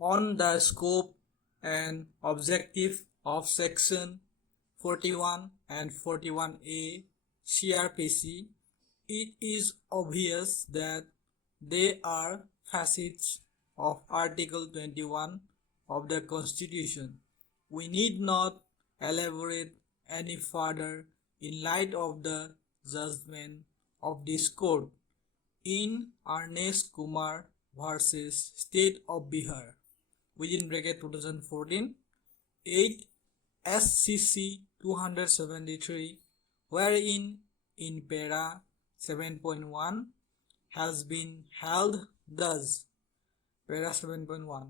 On the scope and objective of Section 41 and 41A CRPC, it is obvious that they are facets of Article 21 of the Constitution. We need not elaborate any further in light of the judgment of this court in Ernest Kumar versus State of Bihar within bracket 2014 8 SCC 273, wherein in para 7.1 has been held thus. Para 7.1.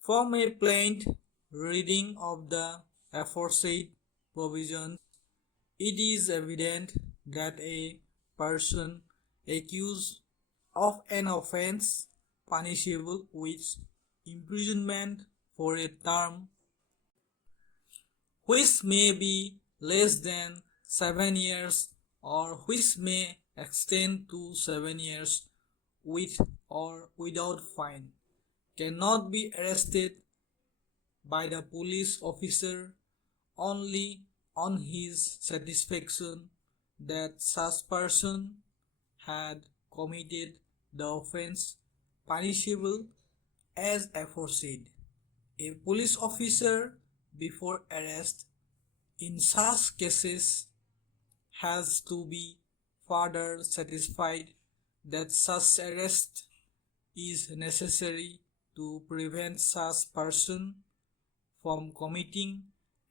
From a plain reading of the aforesaid provisions, it is evident that a person accused of an offence punishable with imprisonment for a term which may be less than 7 years or which may extend to 7 years with or without fine, cannot be arrested by the police officer only on his satisfaction that such person had committed the offence punishable as aforesaid. A police officer before arrest in such cases has to be further satisfied that such arrest is necessary to prevent such person from committing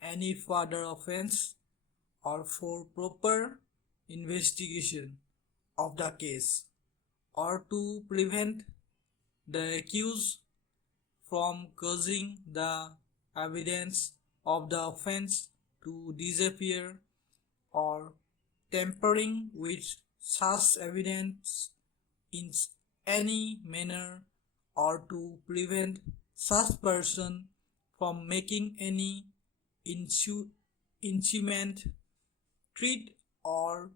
any further offence or for proper investigation of the case, or to prevent the accused from causing the evidence of the offence to disappear or tampering with such evidence in any manner, or to prevent such person from making any instrument, threat or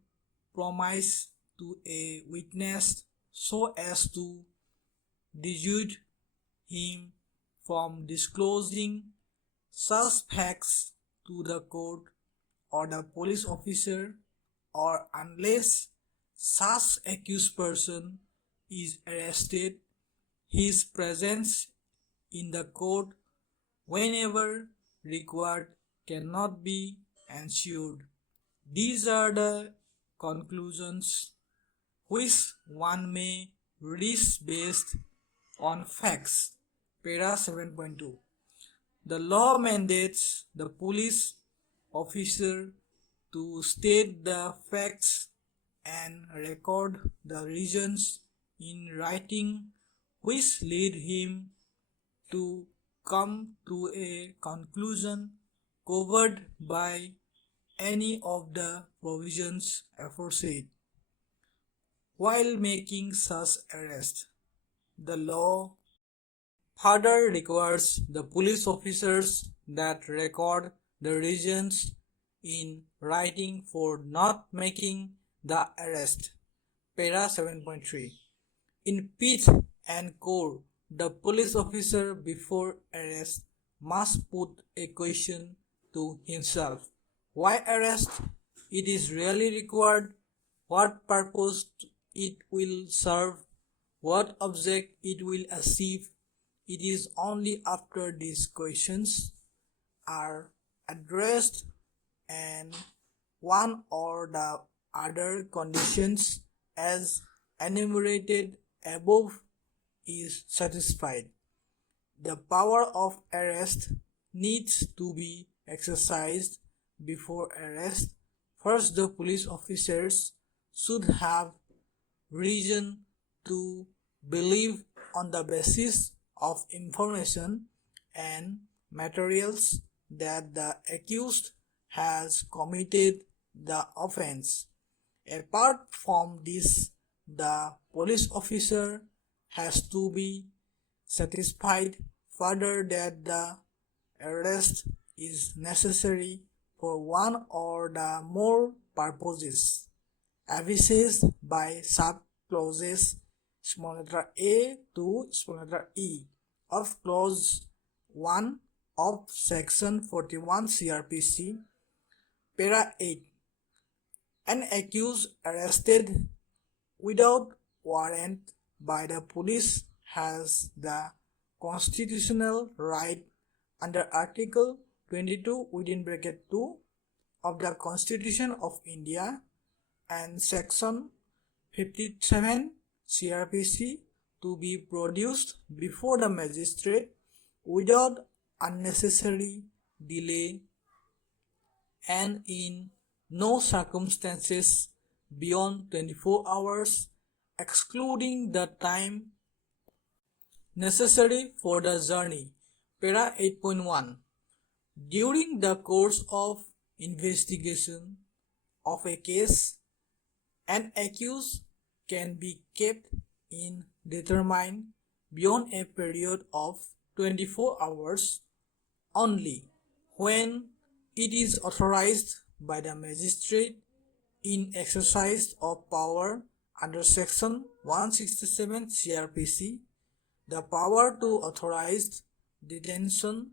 promise to a witness so as to dissuade him from disclosing such facts to the court or the police officer, or unless such accused person is arrested, his presence in the court whenever required cannot be ensured. These are the conclusions which one may reach based on facts. Para 7.2. The law mandates the police officer to state the facts and record the reasons in writing which lead him to come to a conclusion covered by any of the provisions aforesaid. While making such arrest, the law further requires the police officers that record the reasons in writing for not making the arrest. Para 7.3. In pith and core, the police officer before arrest must put a question to himself. Why arrest? It is really required. What purpose it will serve? What object it will achieve? It is only after these questions are addressed and one or the other conditions as enumerated above is satisfied, the power of arrest needs to be exercised before arrest. First, the police officers should have reason to believe on the basis of information and materials that the accused has committed the offense. Apart from this, the police officer has to be satisfied further that the arrest is necessary for one or the more purposes advised by sub clauses a to E of Clause 1 of Section 41 CRPC, Para 8. An accused arrested without warrant by the police has the constitutional right under Article 22 (2) of the Constitution of India and Section 57 CRPC to be produced before the magistrate without unnecessary delay and in no circumstances beyond 24 hours, excluding the time necessary for the journey. Para 8.1. During the course of investigation of a case, an accused can be kept indeterminate beyond a period of 24 hours only when it is authorized by the magistrate in exercise of power under Section 167 CRPC. The power to authorize detention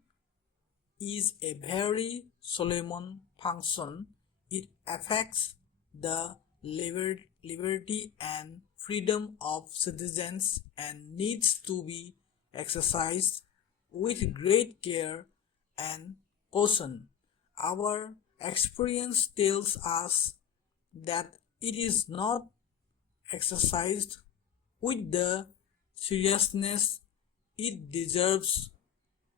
is a very solemn function. It affects the liberty and freedom of citizens and needs to be exercised with great care and caution. Our experience tells us that it is not exercised with the seriousness it deserves.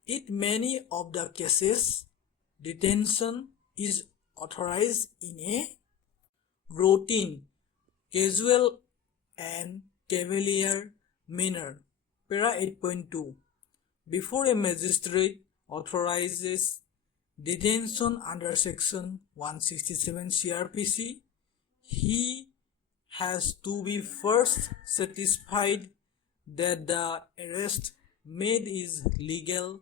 In many of the cases, detention is authorized in a routine, casual and cavalier manner. Para 8.2. Before a magistrate authorizes detention under Section 167 CRPC, he has to be first satisfied that the arrest made is legal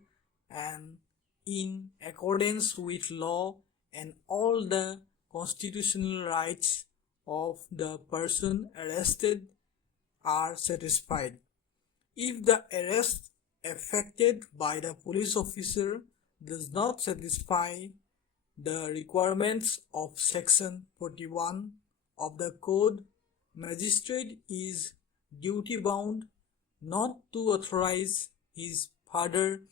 and in accordance with law and all the constitutional rights of the person arrested are satisfied. If the arrest effected by the police officer does not satisfy the requirements of Section 41 of the Code, magistrate is duty-bound not to authorize his further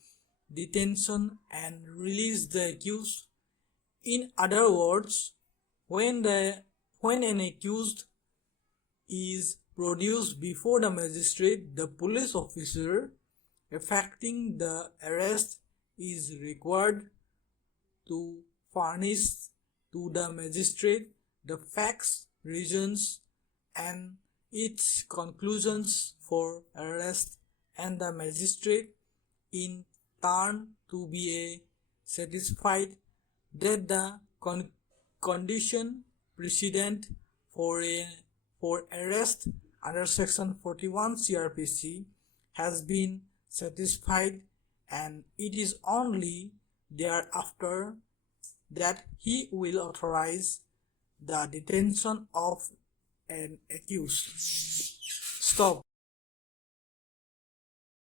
detention and release the accused. In other words, when an accused is produced before the magistrate, the police officer effecting the arrest is required to furnish to the magistrate the facts, reasons, and its conclusions for arrest, and the magistrate in turn to be satisfied that the condition precedent for arrest under Section 41 CRPC has been satisfied, and it is only thereafter that he will authorize the detention of an accused. Stop.